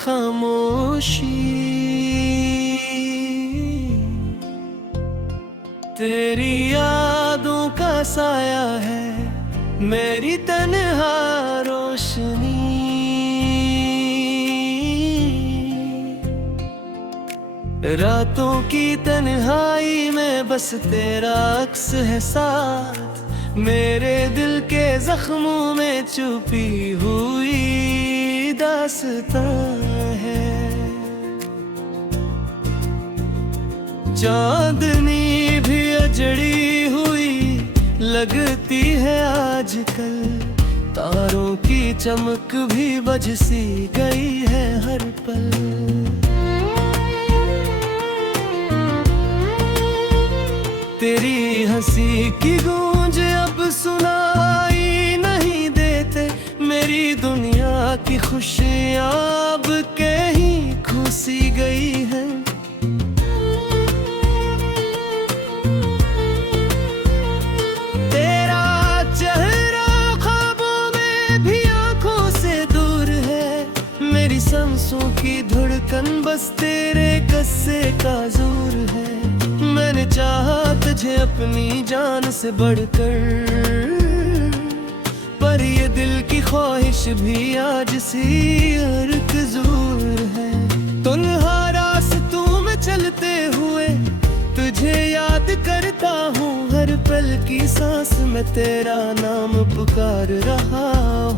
खामोशी। तेरी यादों का साया है मेरी तन्हा रोशनी। रातों की तन्हाई में बस तेरा अक्स है साथ, मेरे दिल के जख्मों में छुपी हुई दास्तां है। चांदनी भी अजड़ी हुई लगती है आजकल, तारों की चमक भी बज सी गई है हर पल। तेरी हंसी की गूंज अब सुनाई नहीं देते, मेरी दुनिया की खुशियाँ अब कहीं खो सी गई है। तेरा चेहरा ख्वाबों में भी आंखों से दूर है, मेरी सांसों की धड़कन बस तेरे कस्से का जोर है। मैंने चाहा तुझे अपनी जान से बढ़कर, पर ये दिल की ख्वाहिश भी आज सी अर्ज़ूर है। तन्हा रास्तों में चलते हुए तुझे याद करता हूँ, हर पल की सांस में तेरा नाम पुकार रहा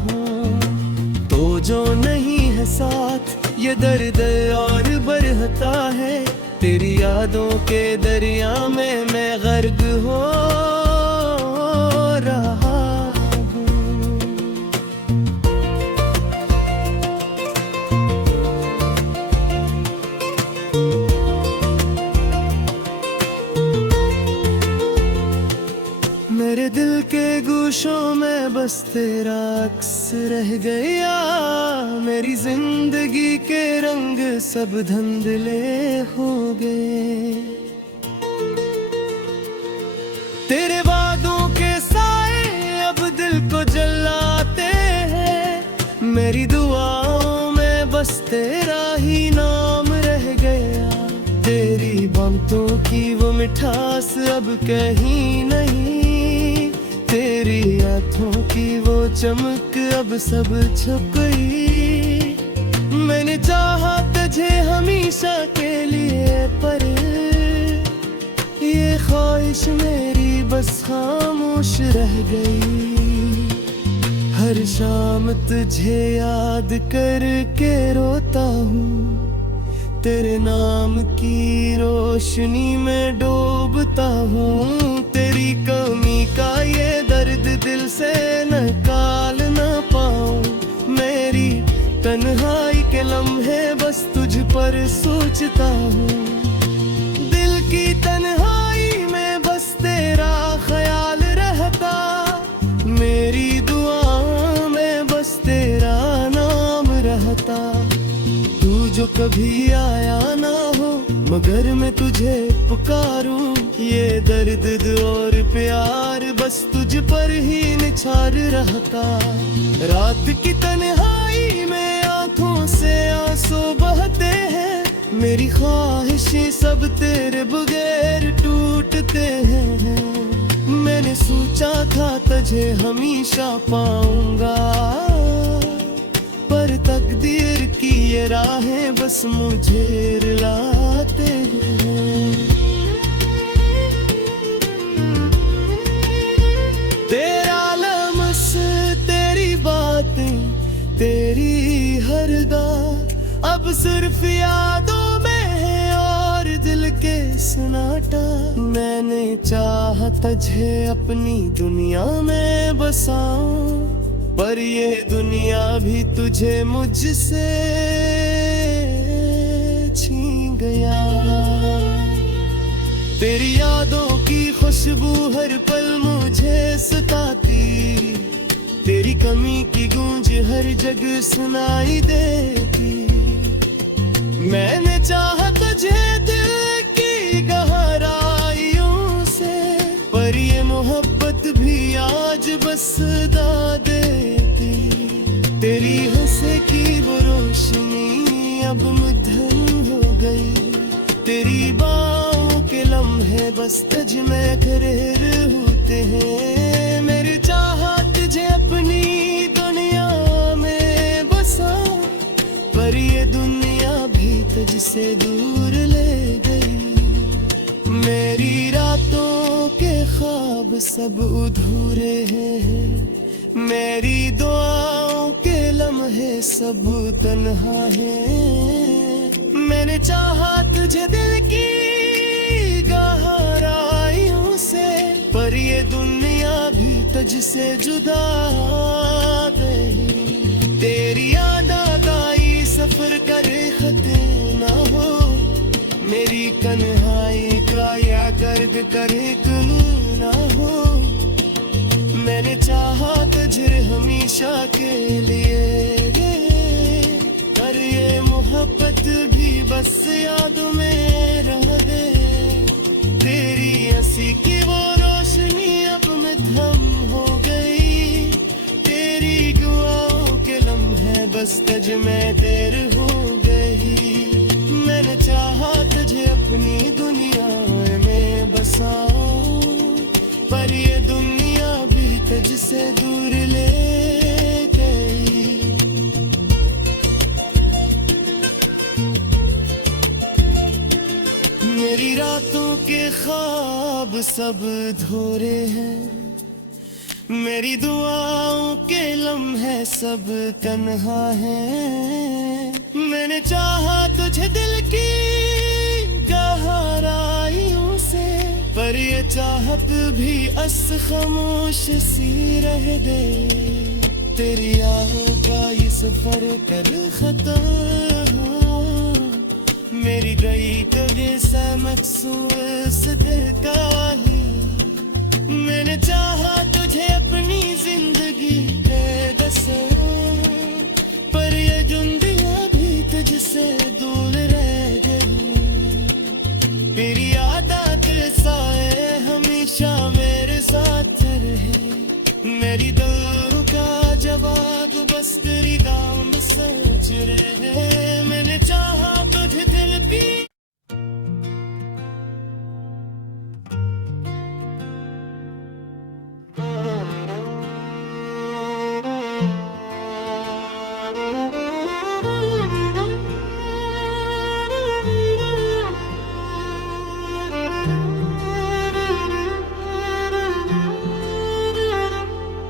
हूँ। तो जो नहीं है साथ ये दर्द और बढ़ता है, तेरी यादों के दरिया में मैं गर्क हो रहा हूँ। मेरे दिल के गोशों में बस तेरा अक्स रह गया, मेरी जिंदगी के रंग सब धुंधले हो गए। तेरे वादों के साए अब दिल को जलाते हैं, मेरी दुआओं में बस तेरा ही नाम रह गया। तेरी बातों की वो मिठास अब कहीं नहीं, तेरी आँखों की वो चमक अब सब छुप गई। मैंने चाहा तुझे हमेशा के लिए, पर ये ख्वाहिश मेरी बस खामोश रह गई। हर शाम तुझे याद करके रोता हूँ, तेरे नाम की रोशनी में डूबता हूँ। तेरी कमी का ये दर्द दिल से निकाल ना पाऊँ, मेरी तन्हाई के लम्हे बस तुझ पर सोचता हूँ। दिल की तन्हाई में बस तेरा ख्याल रहता, मेरी दुआ में बस तेरा नाम रहता। तू जो कभी आया ना हो मगर मैं तुझे पुकारूं, ये दर्द और प्यार बस तुझ पर ही निछार रहता। रात की तन्हाई में आंखों से आंसू बहते हैं, मेरी ख्वाहिशें सब तेरे बगैर टूटते हैं। मैंने सोचा था तुझे हमेशा पाऊंगा, पर तकदीर की ये राहें बस मुझे रुलाते हैं। तेरा लम्स, तेरी बातें, तेरी हर बात अब सिर्फ यादों में है और दिल के सन्नाटा। मैंने चाहा तुझे अपनी दुनिया में बसाऊं, पर ये दुनिया भी तुझे मुझसे छीन गया। तेरी यादों की खुशबू हर पल मुझे सताती, तेरी कमी की गूंज हर जगह सुनाई देती। मैंने चाहा तुझे दिल की गहराइयों से, पर ये मोहब्बत भी आज बस सदा देती। तेरी हंस की वो रोशनी तेरी बाहों के लम्हे बस तुझ में घरेर होते हैं। मेरी चाहत तुझे अपनी दुनिया में बसा, पर ये दुनिया भी तुझसे दूर ले गई। मेरी रातों के ख्वाब सब अधूरे हैं, मेरी दुआओं के लम्हे सब तन्हा हैं। मैंने चाहा तुझे दिल की गहराइयों से, पर ये दुनिया भी तुझसे जुदा नहीं। तेरी याद आई सफर करे खते ना हो, मेरी कन्हाई का या गर्द करे तुम ना हो। मैंने चाहा तुझे हमेशा के लिए, पर ये मोहब्बत भी बस याद में रह दे। तेरी हंसी की वो रोशनी अब में धम हो गई, तेरी दुआओं के लम्हे बस तुझ में देर हो गई। मैंने चाहा तुझे अपनी दुनिया में बसाऊं, पर ये दुनिया भी तुझसे दूर ले गई। मेरी रातों के ख्वाब सब धोरे हैं, मेरी दुआओं के लम्हे सब तन्हा हैं। मैंने चाहा तुझे दिल की गहराइयों से, पर ये चाहत भी अस खामोश सी रह दे। तेरी आहों का ये सफर कर खत्म, मेरी गई तुझे सा मकसूस दिल का ही। मैंने चाहा तुझे अपनी जिंदगी दे दसा, पर ये दुनिया भी तुझसे दूर रह गई। तेरी आदत साए हमेशा मेरे साथ रहे, मेरी दौड़ का जवाब बस तेरी दाम सच रहे। मैंने चाहा तुझे दिल की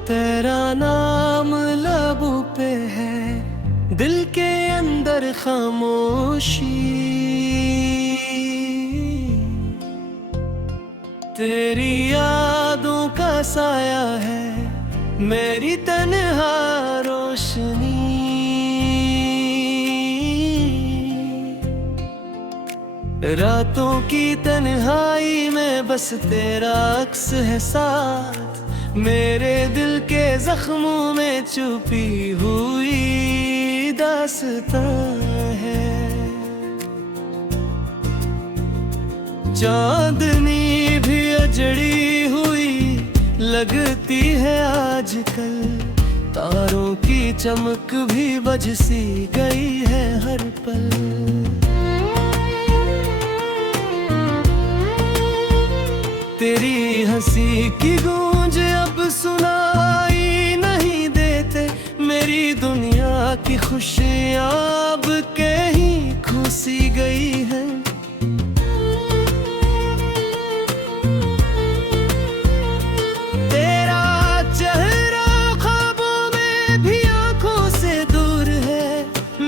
तेरा नाम लबों पे है, दिल के अंदर खामोशी। तेरी यादों का साया है मेरी तन्हा रोशनी। रातों की तन्हाई में बस तेरा अक्स है साथ, मेरे दिल के जख्मों में छुपी हुई दास्तां है। चांदनी भी अजड़ी हुई लगती है आजकल, तारों की चमक भी बज सी गई है हर पल। तेरी हंसी की गूंज अब सुनाई नहीं देते, मेरी दुनिया की खुशियाँ अब कहीं खो सी गई हैं। तेरा चेहरा ख्वाबों में भी आंखों से दूर है,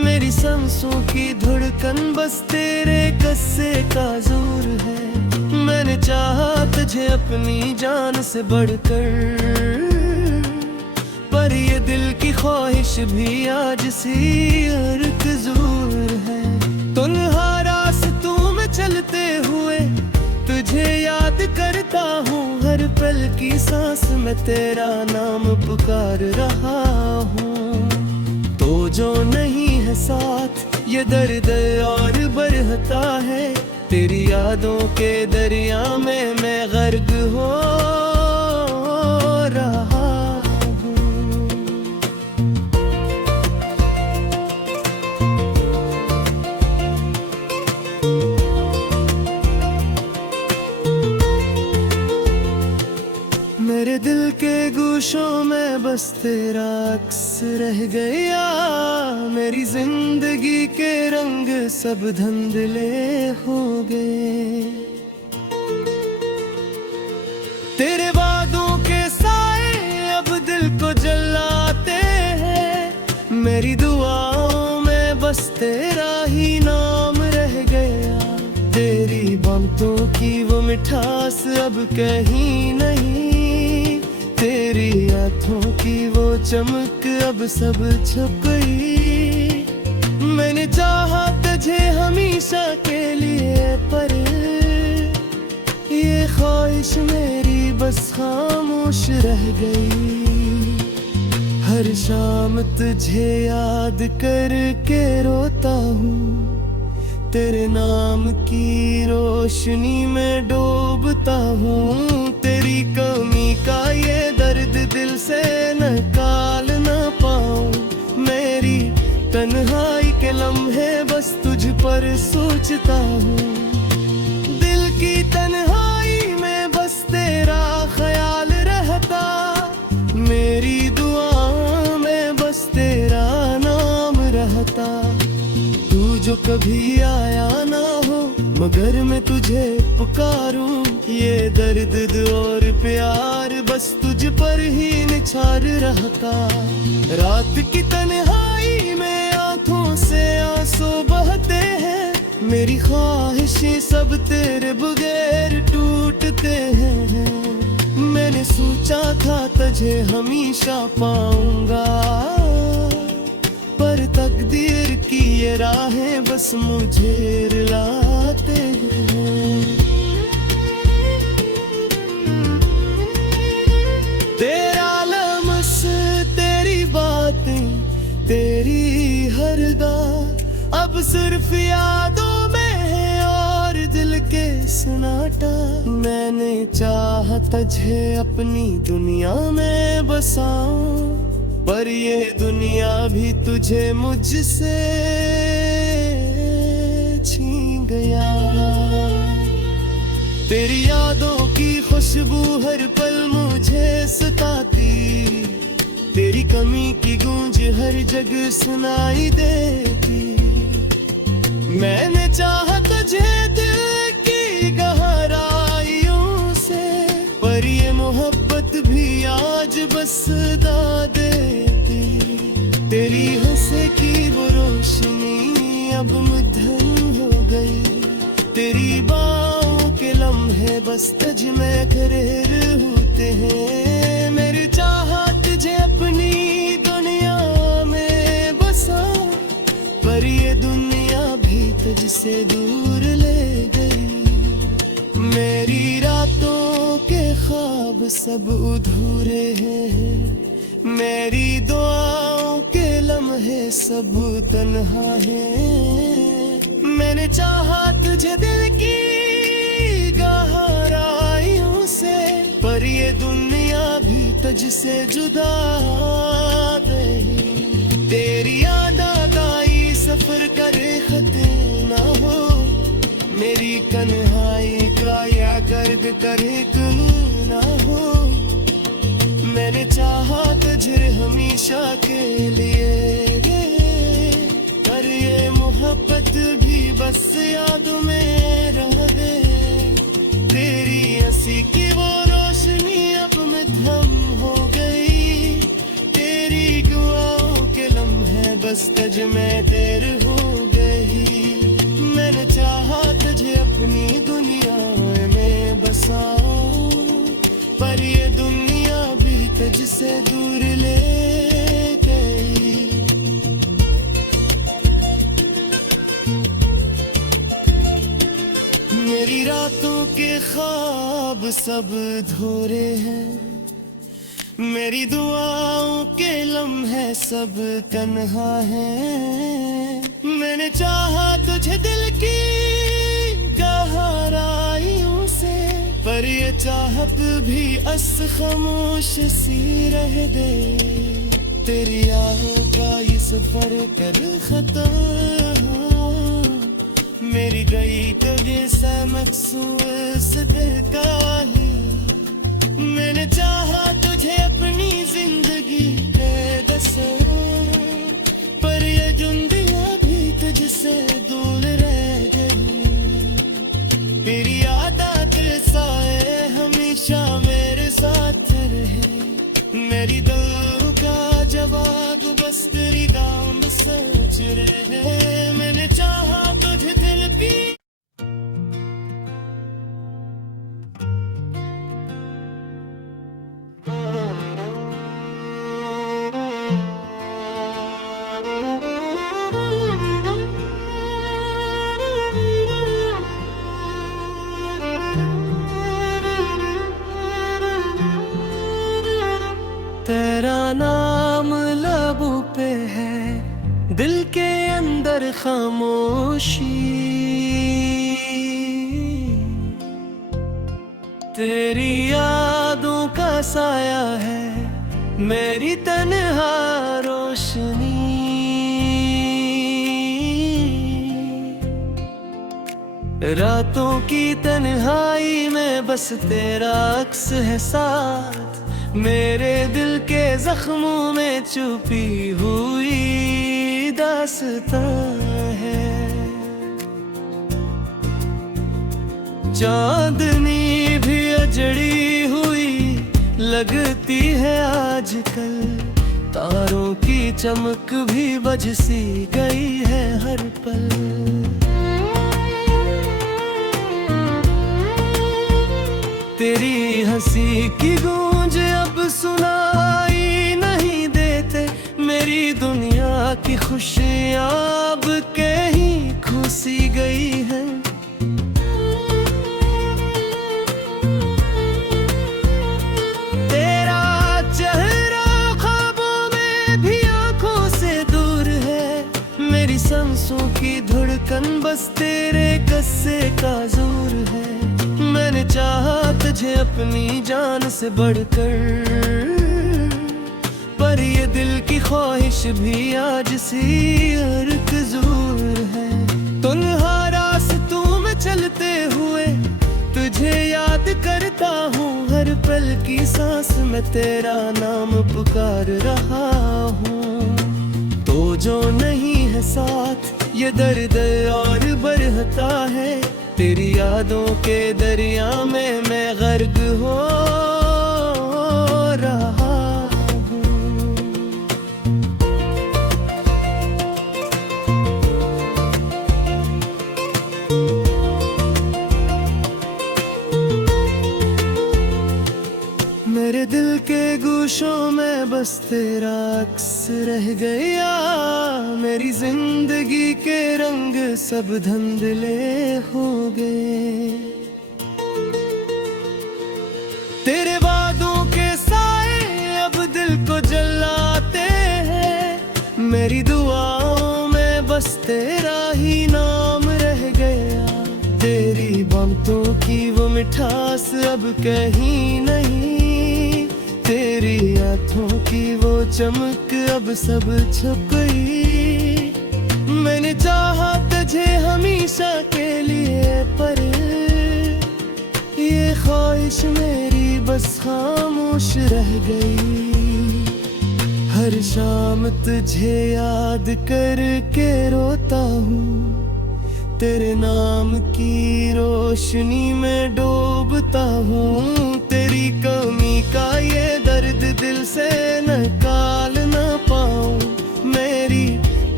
मेरी सांसों की धड़कन बस तेरे कस्से का जोर है। मैंने चाहा तुझे अपनी जान से बढ़कर, पर ये दिल की ख्वाहिश भी आज सी अर्ज़ूर है। तन्हा रास्तों में चलते हुए तुझे याद करता हूँ, हर पल की सांस में तेरा नाम पुकार रहा हूँ। तो जो नहीं है साथ ये दर्द और बढ़ता है, तेरी यादों के दरिया में मैं गर्क हो रहा हूँ। बस तेरा अक्स रह गया। मेरी जिंदगी के रंग सब धुंधले हो गए। तेरे वादों के साए अब दिल को जलाते हैं। मेरी दुआओं में बस तेरा ही नाम रह गया। तेरी बातों की वो मिठास अब कहीं नहीं। तेरी आँखों की वो चमक अब सब छुप गई। मैंने चाहा तुझे हमेशा के लिए, पर ये ख्वाहिश मेरी बस खामोश रह गई। हर शाम तुझे याद करके रोता हूँ। तेरे नाम की रोशनी में डूबता हूँ। तेरी कमी का ये दर्द दिल से निकाल ना पाऊँ। मेरी तन्हाई के लम्हे बस तुझ पर सोचता हूँ। दिल की तन्हाई में बस तेरा ख्याल रहता। मेरी दुआ में बस तेरा नाम रहता। तू जो कभी आया ना हो मगर मैं तुझे पुकारूं। ये दर्द और प्यार बस तुझ पर ही निछार रहता। रात की तन्हाई में आंखों से आंसू बहते हैं। मेरी ख्वाहिशें सब तेरे बगैर टूटते हैं। मैंने सोचा था तुझे हमेशा पाऊंगा, पर तकदीर की ये राहें बस मुझे रुलाते हैं। तेरा लम्स, तेरी बातें, तेरी हर बात अब सिर्फ यादों में है और दिल के सन्नाटा। मैंने चाहा तुझे अपनी दुनिया में बसाऊं, पर ये दुनिया भी तुझे मुझसे छीन गया। तेरी यादों की खुशबू हर पल मुझे सताती। तेरी कमी की गूंज हर जगह सुनाई देती। मैंने चाहा तुझे दिल की गहराइयों से, पर ये मोहब्बत भी आज बस सदा देती। तेरी हंसे की वो रोशनी अब मध्यम हो गई। तेरी बाहों के लम्हे बस तुझ में घरेर होते हैं। मेरी चाहत तुझे अपनी दुनिया में बसा, पर ये दुनिया भी तुझसे दूर ले गई। मेरी रातों के ख्वाब सब अधूरे हैं। मेरी दुआओं के लम्हे सब तन्हा हैं। मैंने चाहा तुझे दिल की गहराइयों से, पर ये दुनिया भी तुझसे जुदा नहीं। तेरी याद आगाई सफर करे खत्म ना हो। मेरी तन्हाई का या गर्द करे तुम ना हो। मैंने चाहा तुझे हमेशा के लिए, पर ये मोहब्बत भी बस याद में रह गए। तेरी हंसी की वो रोशनी अब मध्यम हो गई। तेरी दुआओं के लम्हे बस तुझ में देर हो गई। मैंने चाहा तुझे अपनी दुनिया में बसाऊं, पर ये दुनिया भी तुझसे दूर ले गई। मेरी रातों के ख्वाब सब अधूरे हैं। मेरी दुआओं के लम्हे सब तन्हा हैं। मैंने चाहा तुझे दिल की गहराइयों से, पर ये चाहत भी अस खामोश सी रह दे। तेरी आहों का ये सफर कर खत्म। मेरी गई कभी सा मकसूस दिल का ही। मैंने चाहा तुझे अपनी जिंदगी तेरी आदत साए हमेशा मेरे साथ रहे। मेरी दुआ का जवाब बस तेरी गाम सच रहे। मैंने चाहा तुझे दिल की तेरा नाम लबों पे है, दिल के अंदर खामोशी। तेरी यादों का साया है मेरी तन्हा रोशनी। रातों की तन्हाई में बस तेरा अक्स है साथ, मेरे दिल के जख्मों में छुपी हुई दास्तां है। चांदनी भी अजड़ी हुई लगती है आजकल, तारों की चमक भी बज सी गई है हर पल। तेरी हंसी की गूंज अब सुनाई नहीं देते, मेरी दुनिया की खुशियाँ अब कहीं खो सी गई हैं। तेरा चेहरा ख्वाबों में भी आंखों से दूर है, मेरी सांसों की धड़कन बस तेरे कस्से का जोर है। मैंने चाहा तुझे अपनी जान से बढ़कर, पर ये दिल की ख्वाहिश भी आज सी अर्ज़ूर है। तन्हा रास्तों में चलते हुए तुझे याद करता हूँ, हर पल की सांस में तेरा नाम पुकार रहा हूँ। तो जो नहीं है साथ ये दर्द और बढ़ता है, तेरी यादों के दरिया में मैं गर्क हो रहा हूँ। मेरे दिल के गोशों में बस तेरा अक्स रह गया, मेरी जिंदगी के रंग सब धुंधले हो गए। तेरे वादों के साए अब दिल को जलाते हैं, मेरी दुआओं में बस तेरा ही नाम रह गया। तेरी बातों की वो मिठास अब कहीं नहीं, तेरी आँखों की वो चमक अब सब छुप गई। मैंने चाहा तुझे हमेशा के लिए, पर ये ख्वाहिश मेरी बस खामोश रह गई। हर शाम तुझे याद करके रोता हूँ, तेरे नाम की रोशनी में डूबता हूँ। तेरी कमी का ये दर्द दिल से निकाल ना पाऊँ, मेरी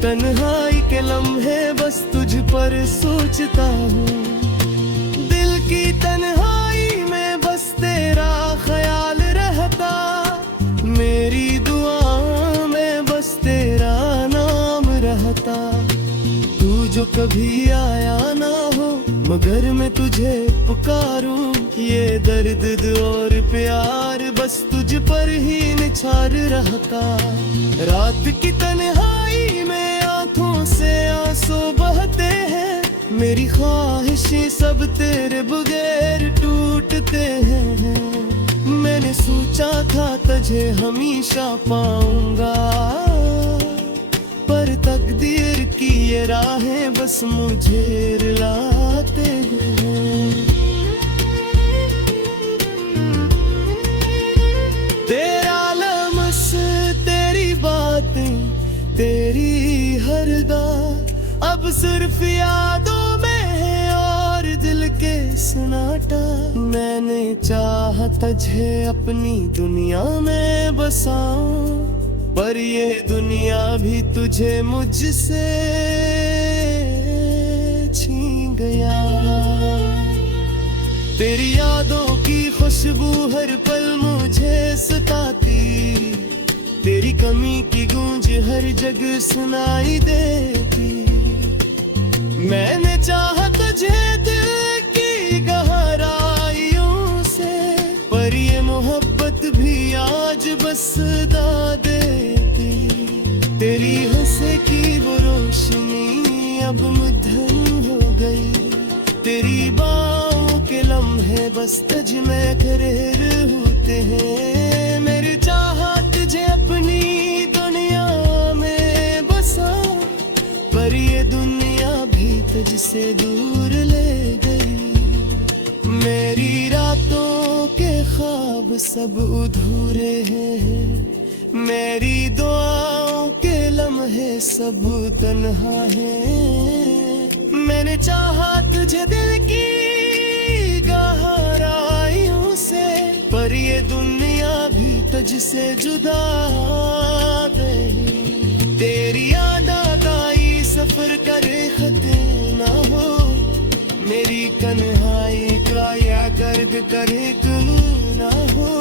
तन्हाई के लम्हे बस तुझ पर सोचता हूँ। दिल की तन्हाई में बस तेरा ख्याल रहता, मेरी दुआ में बस तेरा नाम रहता। तू जो कभी आया ना हो मगर मैं तुझे पुकारूं, ये दर्द और प्यार बस तुझ पर ही निछार रहता। रात की तन्हाई में आंखों से आंसू बहते हैं, मेरी ख्वाहिशें सब तेरे बगैर टूटते हैं। मैंने सोचा था तुझे हमेशा पाऊंगा, पर तकदीर की ये राहें बस मुझे रुलाते हैं। तेरा लम्स, तेरी बातें, तेरी हर बात अब सिर्फ यादों में है और दिल के सन्नाटा। मैंने चाहा तुझे अपनी दुनिया में बसाऊं, पर ये दुनिया भी तुझे मुझसे छीन गया। तेरी यादों की खुशबू हर पल मुझे सताती, तेरी कमी की गूंज हर जगह सुनाई देती। मैंने चाहा तुझे दिल की गहराइयों से, पर ये मोहब्बत भी आज बस सदा देती। तेरी हंसे की वो रोशनी अब मध्यम हो गई, तेरी बाहों के लम्हे बस तुझ में करीर होते हैं। मेरी चाहत तुझे अपनी दुनिया में बसा, पर ये दुनिया भी तुझसे दूर ले गई। मेरी रातों के ख्वाब सब अधूरे हैं, मेरी दुआओं के लम्हे सब तन्हा हैं। मैंने चाहा तुझे दिल की गहराइयों से, पर ये दुनिया भी तुझसे जुदा नहीं। तेरी याद आई सफर करे खत्म ना हो, मेरी कन्हाई का या गर्द करे तुम ना हो।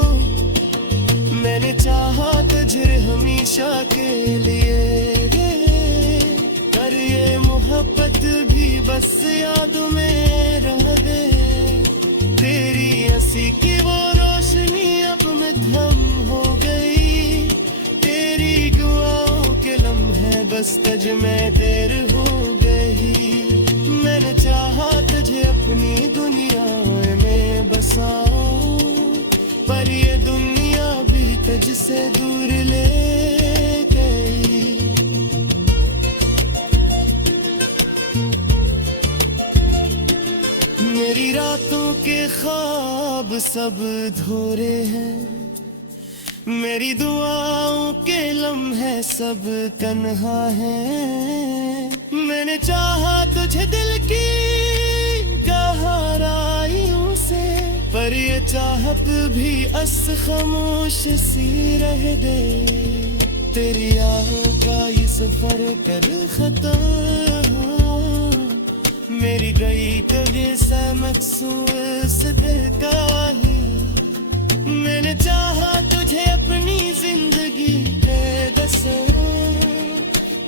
मैंने चाहा तुझे हमेशा के लिए, पर ये मोहब्बत भी बस याद में रह दे। तेरी हंसी की वो रोशनी अब मध्यम हो गई, तेरी दुआओं के लम्हे बस तुझ में देर हो गई। मैंने चाहा तुझे अपनी दुनिया में बसाऊं, पर ये दुनिया भी तुझसे दूर ले गई। मेरी रातों के ख्वाब सब अधूरे हैं, मेरी दुआओं के लम्हे सब तन्हा हैं। मैंने चाहा तुझे दिल की गहराइयों से, पर ये चाहत भी अस खामोश सी रह दे। तेरी यादों का ये सफर कर खत्म, मेरी गई कभी से मकसूस दिल का ही। मैंने चाहा तुझे अपनी जिंदगी पे बसा,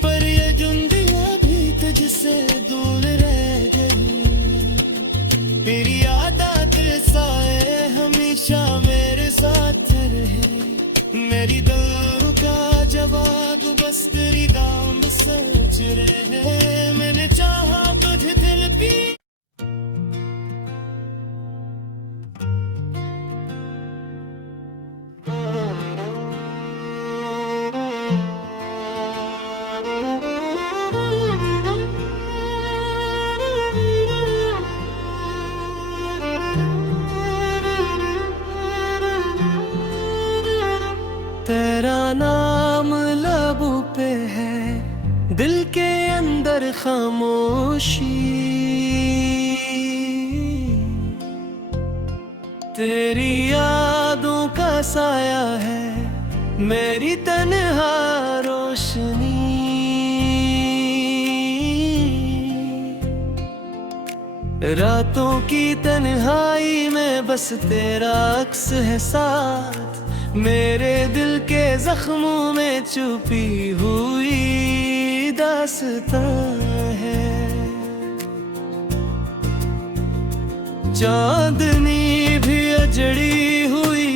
पर ये दुनिया भी तुझसे दूर रह गई। तेरी आदत साए हमेशा मेरे साथ रहे, मेरी दौड़ का जवाब बस तेरी दाम सच रहे। मैंने चाहा तुझे दिल की तेरा नाम लबों पे है, दिल के अंदर खामोशी। तेरी यादों का साया है मेरी तन्हा रोशनी। रातों की तन्हाई में बस तेरा अक्स है साथ, मेरे दिल के जख्मों में छुपी हुई दास्तां है। चांदनी भी अजड़ी हुई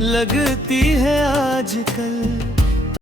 लगती है आजकल,